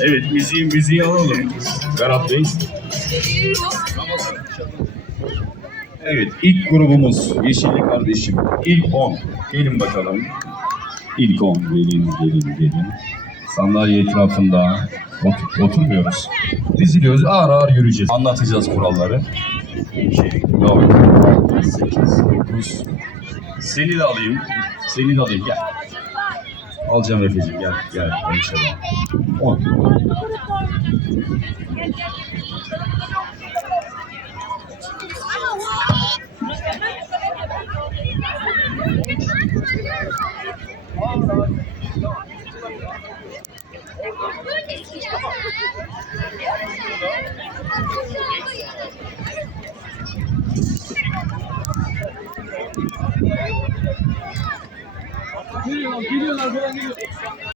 Evet, müziği, müziği alalım. Berat Bey. Evet, ilk grubumuz Yeşilli Kardeşim. İlk 10. Gelin bakalım. İlk 10. Gelin, gelin, gelin. Sandalye etrafında otur, oturmuyoruz. Diziliyoruz, ağır ağır yürüyeceğiz. Anlatacağız kuralları. 2, 4, 8, 9. Seni de alayım. Seni de alayım. Gel. Alacağım Efe'ciğim. Gel. Gel. İnşallah. 10. Geliyorlar, geliyorlar, buradan geliyorlar.